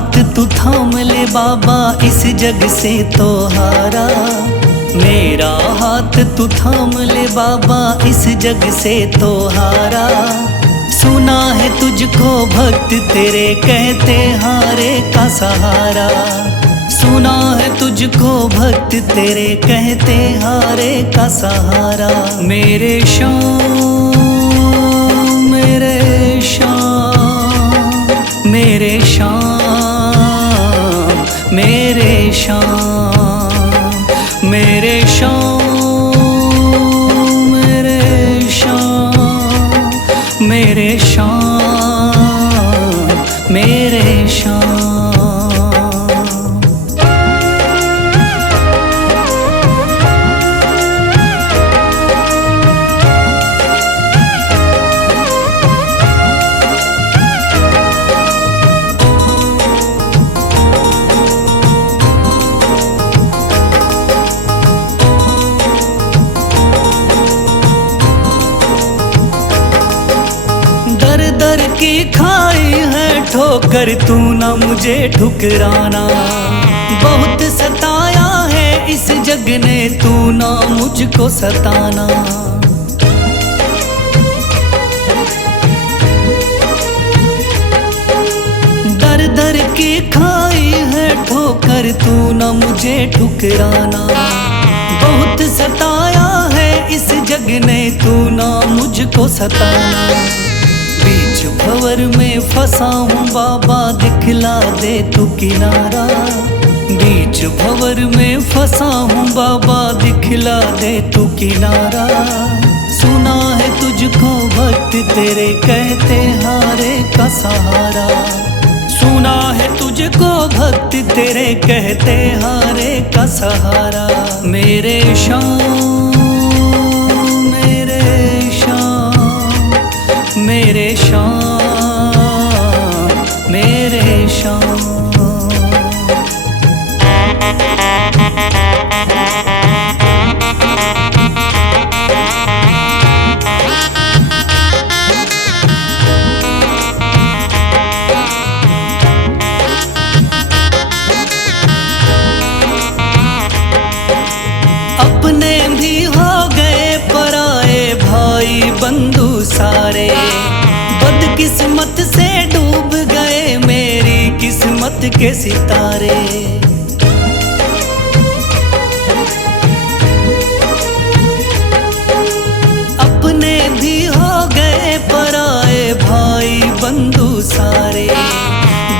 हाथ तू थाम ले बाबा, इस जग से तो हारा। मेरा हाथ तू थाम ले बाबा, इस जग से तो हारा। सुना है तुझको भक्त तेरे कहते हारे का सहारा। सुना है तुझको भक्त तेरे कहते हारे का सहारा। मेरे श्याम मेरे श्याम मेरे श्याम मेरे श्याम मेरे श्याम मेरे श्याम मेरे श्याम मेरे श्याम। दर की खाई है ठोकर, तू ना मुझे ठुकराना। बहुत सताया है इस जग ने, तू ना मुझको सताना। दर दर की खाई है ठोकर, तू ना मुझे ठुकराना। बहुत सताया है इस जग ने, तू ना मुझको सताना। बीच भंवर में फंसा हूँ बाबा, दिखला दे तू किनारा। बीच भंवर में फंसा हूँ बाबा, दिखला दे तू किनारा। सुना है तुझको भक्त तेरे कहते हारे का सहारा। सुना है तुझको भक्त तेरे कहते हारे का सहारा। मेरे श्याम मेरे श्याम मेरे श्याम मेरे श्याम। अपने भी हो गए पराए भाई बंधु सारे। बदकिस्मत से डूब गए मेरी किस्मत के सितारे। अपने भी हो गए पराए भाई बंधु सारे।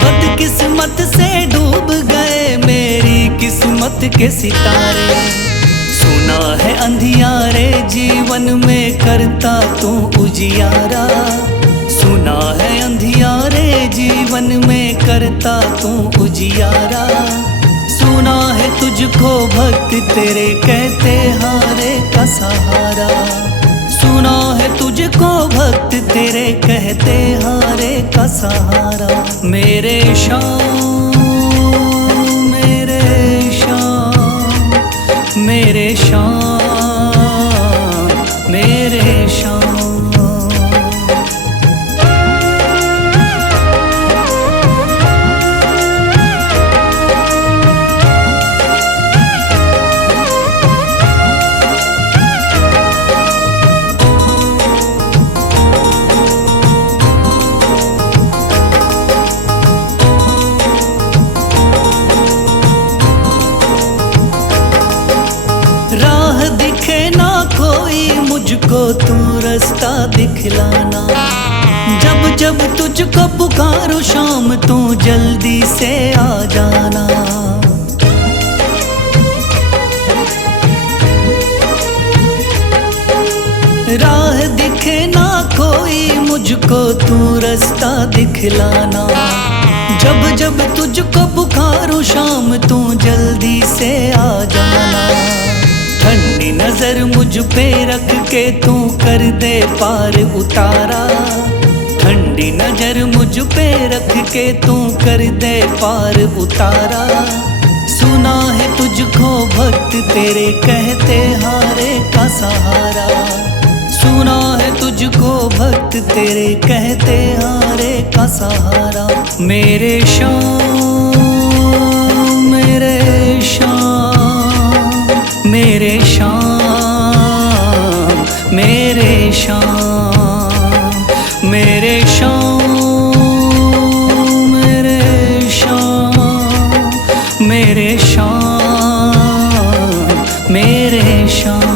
बदकिस्मत से डूब गए मेरी किस्मत के सितारे। सुना है अंधियारे जीवन में करता तू उजियारा। सुना है अंधियारे जीवन में करता तू उजियारा। सुना है तुझको भक्त तेरे कहते हारे का सहारा। सुना है तुझको भक्त तेरे कहते हारे का सहारा। मेरे श्याम मेरे श्याम मेरे श्याम मेरे श्याम। राह दिखे ना कोई मुझको, तू रास्ता दिखलाना। जब जब तुझको पुकारूं शाम, तू जल्दी से आ जाना। राह दिखे ना कोई मुझको, तू रास्ता दिखलाना। जब जब तुझको पुकारूं शाम, तू जल्दी से आ जाना। ठंडी नजर मुझ पे रख के तू कर दे पार उतारा। ठंडी नजर मुझ पे रख के तू कर दे पार उतारा। सुना है तुझको भक्त तेरे कहते हारे का सहारा। सुना है तुझको भक्त तेरे कहते हारे का सहारा। मेरे श्याम मेरे श्याम मेरे श्याम मेरे श्याम मेरे श्याम मेरे श्याम मेरे श्याम मेरे श्याम।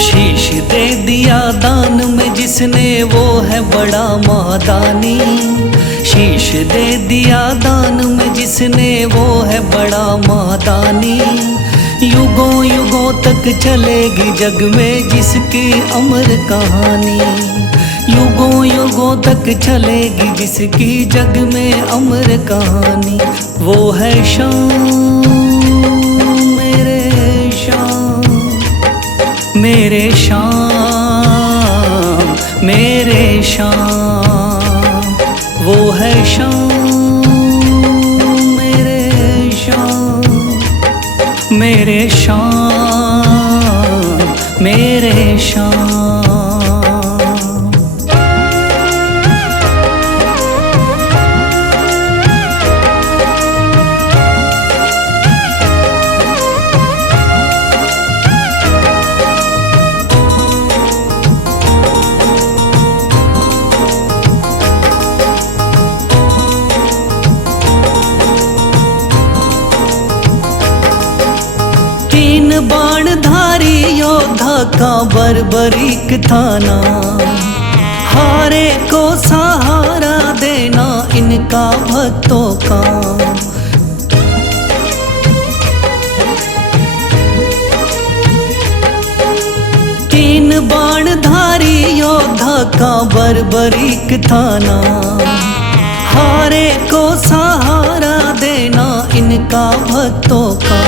शीश दे दिया दान में जिसने वो है बड़ा महादानी। शीश दे दिया दान में जिसने वो है बड़ा महादानी। युगों युगों तक चलेगी जग में जिसकी अमर कहानी। युगों युगों तक चलेगी जिसकी जग में अमर कहानी। वो है श्याम मेरे श्याम मेरे श्याम मेरे श्याम। वो है श्याम मेरे श्याम मेरे श्याम मेरे श्याम। तीन बाणधारी योद्धा का बर्बरीक थाना। हारे को सहारा देना इनका भक्तों का। तीन बाणधारी योद्धा का बर्बरीक थाना। हारे को सहारा देना इनका भक्तों का।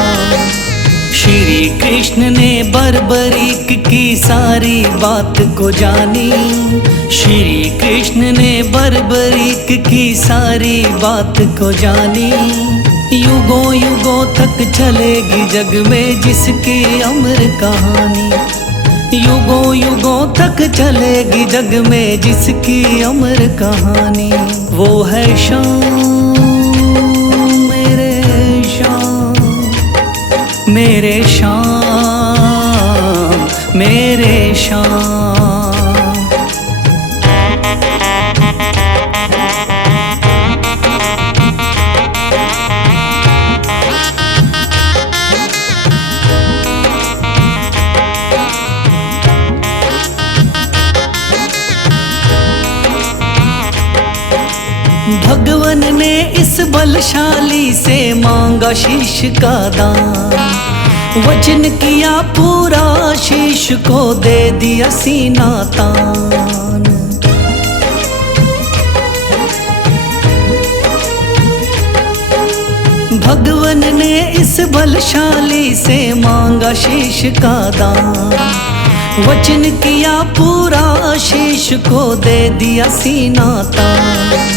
श्री कृष्ण ने बर्बरीक की सारी बात को जानी। श्री कृष्ण ने बर्बरीक की सारी बात को जानी। युगों युगों तक चलेगी जग में जिसकी अमर कहानी। युगों युगों तक चलेगी जग में जिसकी अमर कहानी। वो है श्याम मेरे श्याम मेरे श्याम मेरे श्याम। भगवन ने इस बलशाली से मांगा शीश का दान। वचन किया पूरा शीश को दे दिया सीना तान। भगवन ने इस बलशाली से मांगा शीश का दान। वचन किया पूरा शीश को दे दिया सीना तान।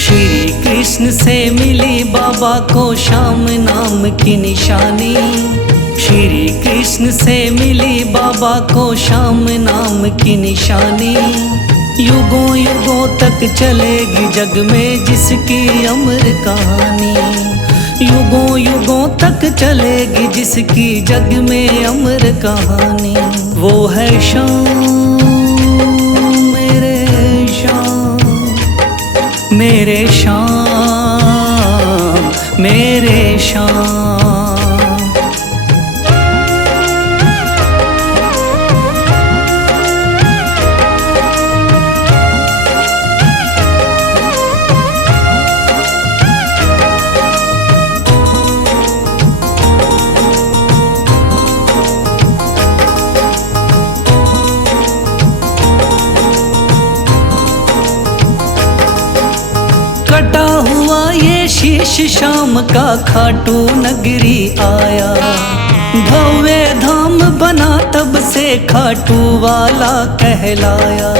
श्री कृष्ण से मिली बाबा को श्याम नाम की निशानी। श्री कृष्ण से मिली बाबा को श्याम नाम की निशानी। युगों युगों तक चलेगी जग में जिसकी अमर कहानी। युगों युगों तक चलेगी जिसकी जग में अमर कहानी। वो है श्याम मेरे श्याम मेरे श्याम मेरे श्याम। कटा हुआ ये शीश शाम का खाटू नगरी आया। भव्य धाम बना तब से खाटू वाला कहलाया।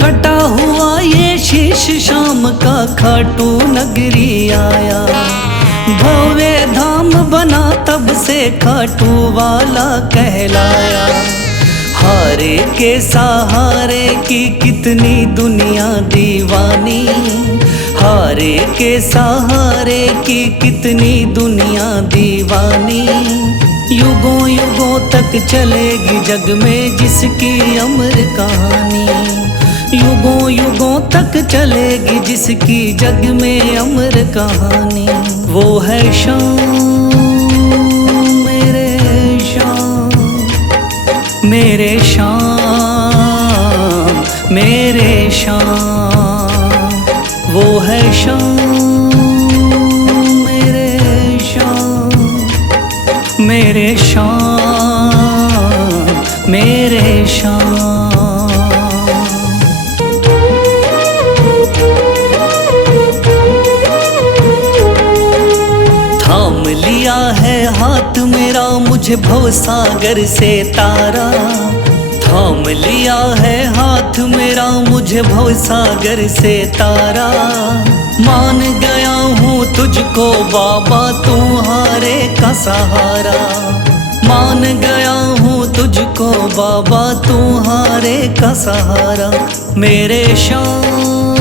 कटा हुआ ये शीश शाम का खाटू नगरी आया। भव्य धाम बना तब से खाटू वाला कहलाया। हारे के सहारे की कितनी दुनिया दीवानी, हारे के सहारे की कितनी दुनिया दीवानी। युगों युगों तक चलेगी जग में जिसकी अमर कहानी, युगों युगों तक चलेगी जिसकी जग में अमर कहानी। वो है शाम मेरे शाम, मेरे शाम मेरे शाम। वो है शाम मेरे शाम, मेरे शाम मेरे शाम। थाम लिया है हाथ मेरा मुझे भवसागर से तारा, थाम लिया है हाथ मेरा मुझे भवसागर से तारा। मान गया हूँ तुझको बाबा तुम्हारे का सहारा, मान गया हूँ तुझको बाबा तुम्हारे का सहारा। मेरे शाम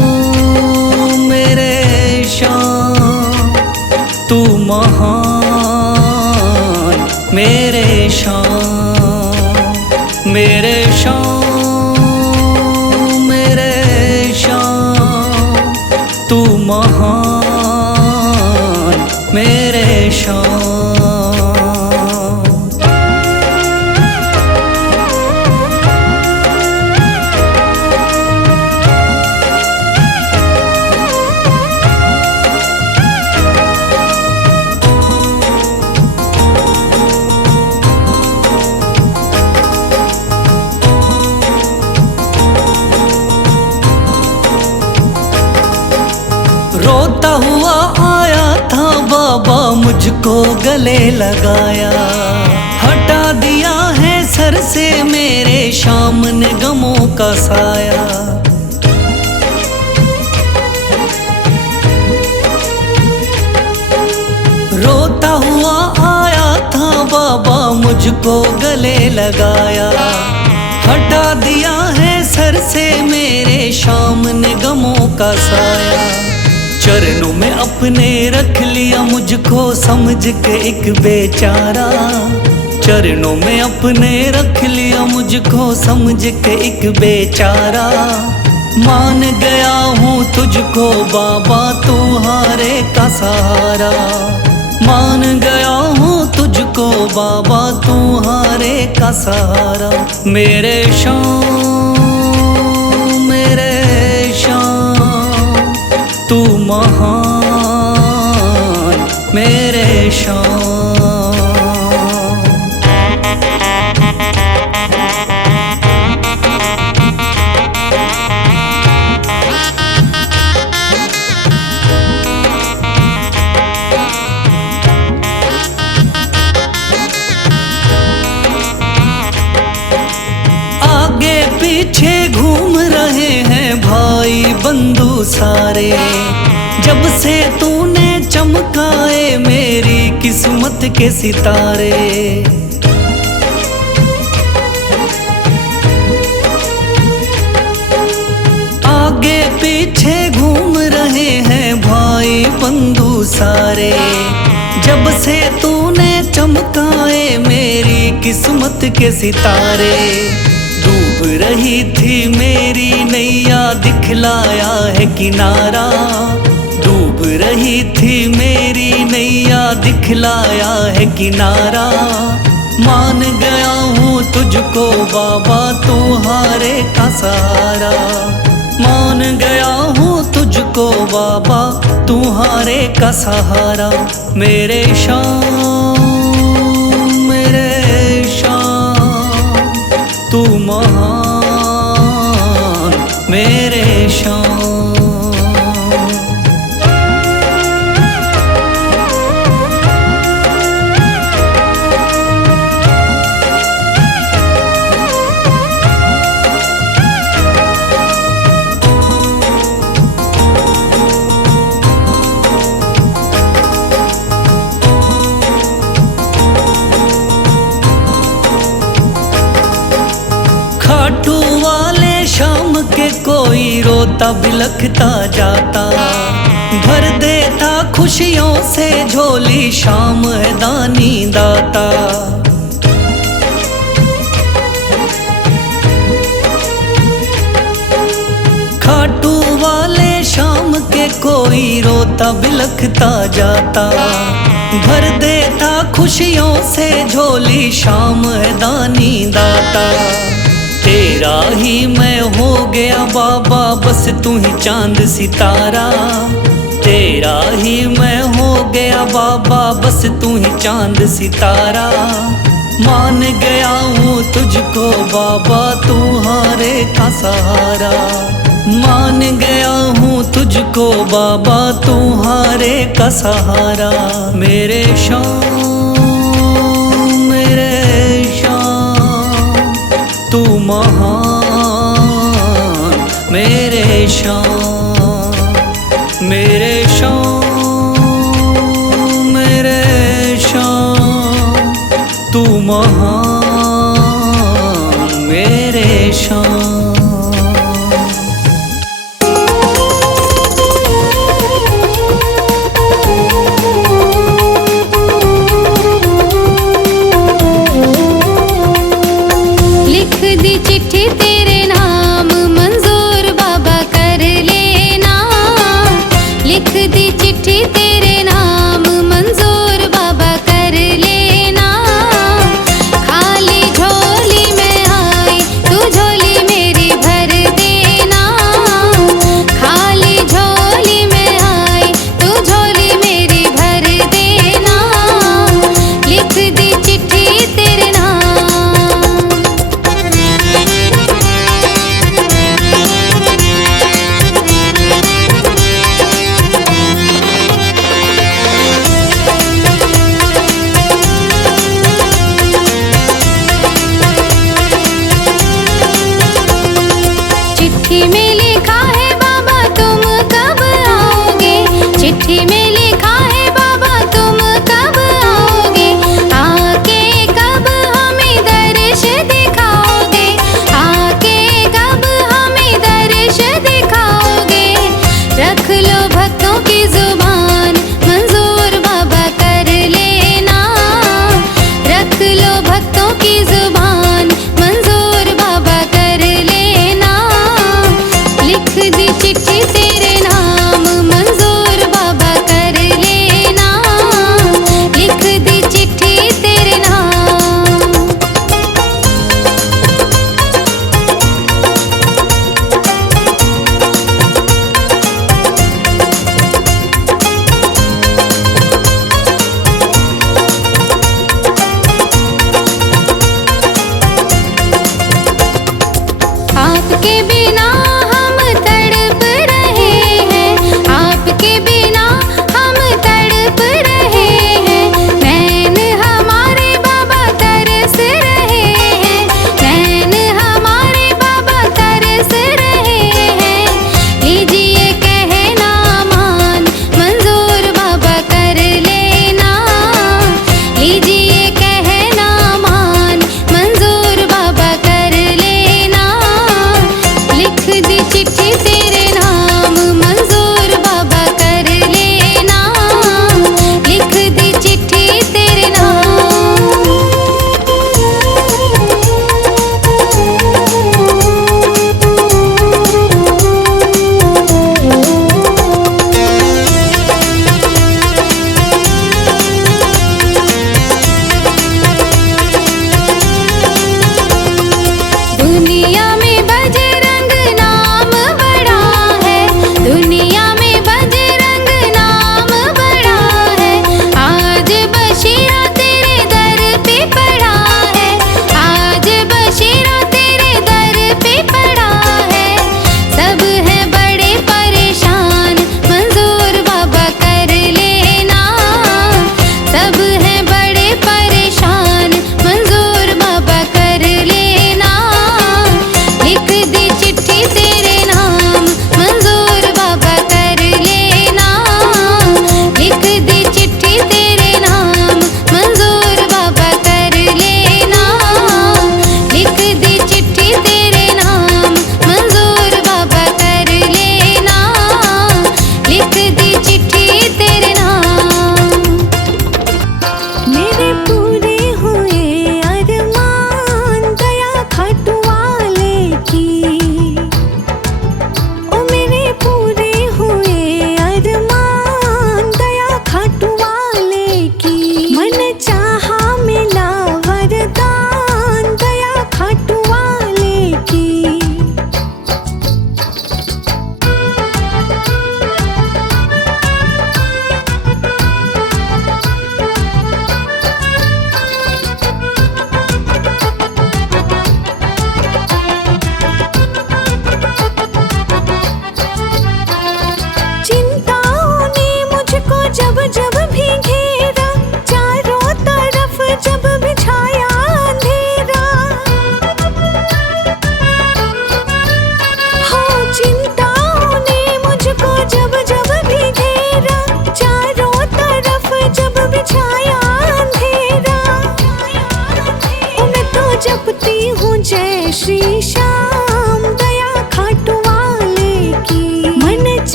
मेरे शाम तू महान, मेरे शाम मेरे शाम मेरे शाम तू महान, मेरे शाम। रोता हुआ आया था बाबा मुझको गले लगाया, हटा दिया है सर से मेरे शाम ने गमों का साया। रोता हुआ आया था बाबा मुझको गले लगाया, हटा दिया है सर से मेरे शाम ने गमों का साया। चरणों में अपने रख लिया मुझको समझ के एक बेचारा, चरणों में अपने रख लिया मुझको समझ के एक बेचारा। मान गया हूँ तुझको बाबा तुम्हारे का सहारा, मान गया हूँ तुझको बाबा तुम्हारे का सहारा। मेरे शाम मेरे शाम तू महान, मेरे शाम। आगे पीछे घूम रहे हैं भाई बंधु सारे, जब से तूने चमकाए मेरी किस्मत के सितारे। आगे पीछे घूम रहे हैं भाई बंधु सारे, जब से तूने चमकाए मेरी किस्मत के सितारे। डूब रही थी मेरी नैया दिखलाया है किनारा, डूब रही थी मेरी नैया दिखलाया है किनारा। मान गया हूँ तुझको बाबा तुम्हारे का सहारा, मान गया हूँ तुझको बाबा तुम्हारे का सहारा। मेरे शाम मेरे शाम तू महान, मेरे शाम। रोता बिलखता जाता। भर देता खुशियों से झोली शाम है दानी दाता। खाटू वाले शाम के कोई रोता बिलखता जाता। भर देता खुशियों से झोली शाम है दानी दाता। तेरा ही मैं हो गया बाबा बस तू ही चांद सितारा। तेरा ही मैं हो गया बाबा बस तू ही चांद सितारा। मान गया हूँ तुझको बाबा तू हारे का सहारा। मान गया हूँ तुझको बाबा तू हारे का सहारा। मेरे शाम तू महान। मेरे शाम तू महान। मेरे शाम चिट्ठी तेरे नाम मंजूर बाबा कर लेना। लिख दी चिट्ठी तेरे नाम मंजूर बाबा कर लेना।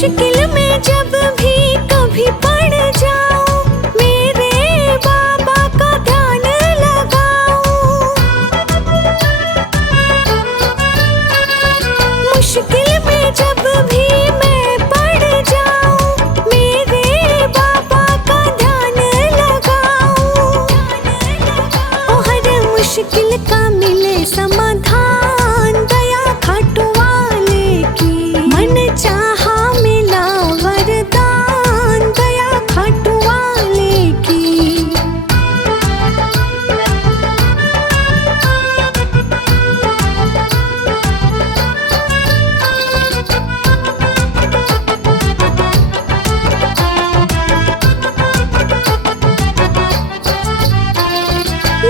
मुश्किल में जब भी कभी पड़ जाऊं, मेरे बाबा का ध्यान लगाऊं। मुश्किल में जब भी मैं पड़ जाऊं, मेरे बाबा का ध्यान लगाऊं। ओ हर मुश्किल का मिले समाधान, दया खाटू वाले की। मन चाहा मिला वरदान, दया खाटू वाले की।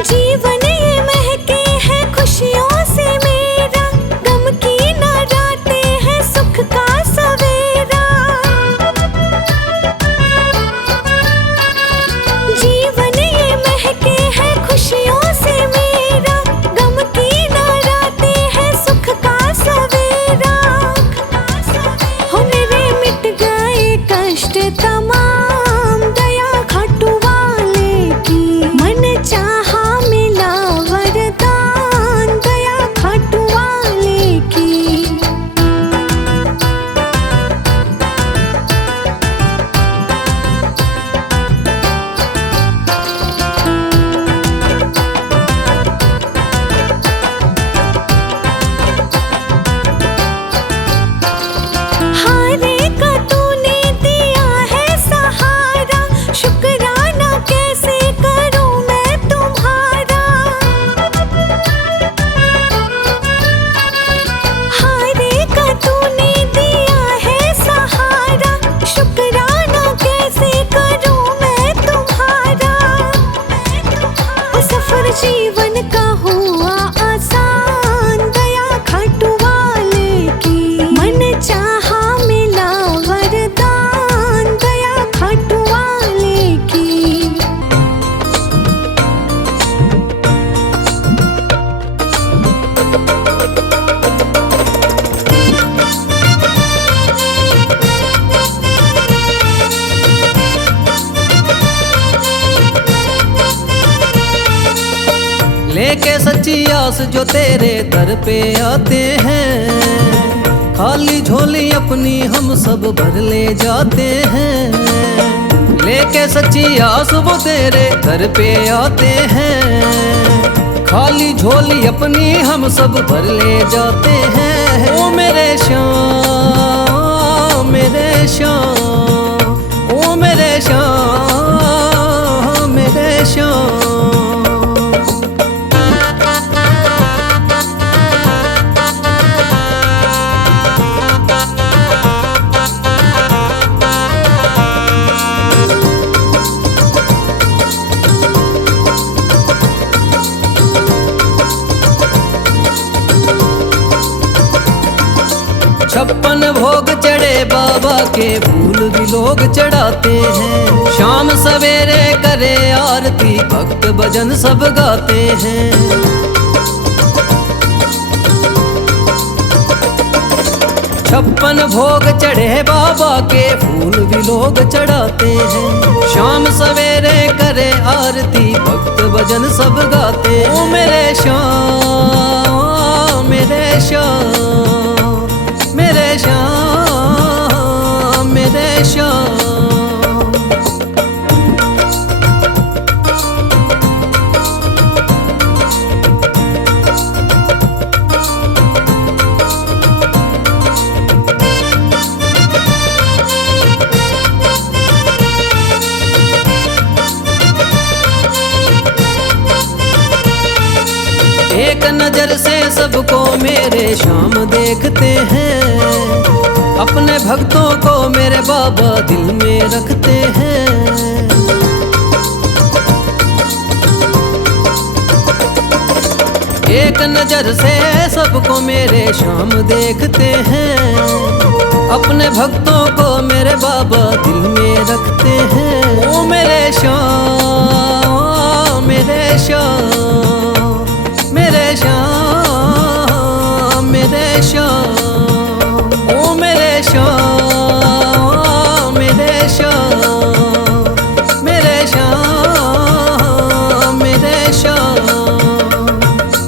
जीवन ये महके है खुशियों से मेरा, गम की न रातें हैं सुख का सवेरा। जीवन ये महके है खुशियों से मेरा, गम की न रातें हैं सुख का सवेरा। हो मेरे मिट गए कष्ट तमाम, दया खाटू वाले की। मन चाहा मिला वरदान, दया खाटू वाले की। हारे का तूने दिया है सहारा, शुक्राना कैसे करूं मैं तुम्हारा। हारे का तूने दिया है सहारा, शुक्राना कैसे करूं मैं तुम्हारा। ओ सफर जीवन का हुआ आसान, दया खाटू वाले की। मन चाहा मिला वरदान, दया खाटू वाले की। लेके सच्ची आस जो तेरे दर पे आते हैं, खाली झोली अपनी हम सब भर ले जाते हैं। लेके सच्ची आस वो तेरे दर पे आते हैं, खाली झोली अपनी हम सब भर ले जाते हैं। ओ मेरे श्याम, मेरे श्याम, ओ मेरे श्याम, मेरे श्याम। छप्पन भोग चढ़े बाबा के, फूल भी लोग चढ़ाते हैं। शाम सवेरे करे आरती, भक्त भजन सब गाते हैं। छप्पन भोग चढ़े बाबा के, फूल भी लोग चढ़ाते हैं। शाम सवेरे करे आरती, भक्त भजन सब गाते हैं। ओ मेरे श्याम, मेरे श्याम, मेरे श्याम, मेरे श्याम। एक नजर से सबको मेरे श्याम देखते हैं, अपने भक्तों को मेरे बाबा दिल में रखते हैं। एक नजर से सबको मेरे श्याम देखते हैं, अपने भक्तों को मेरे बाबा दिल में रखते हैं। ओ मेरे श्याम, मेरे श्याम, मेरे श्याम।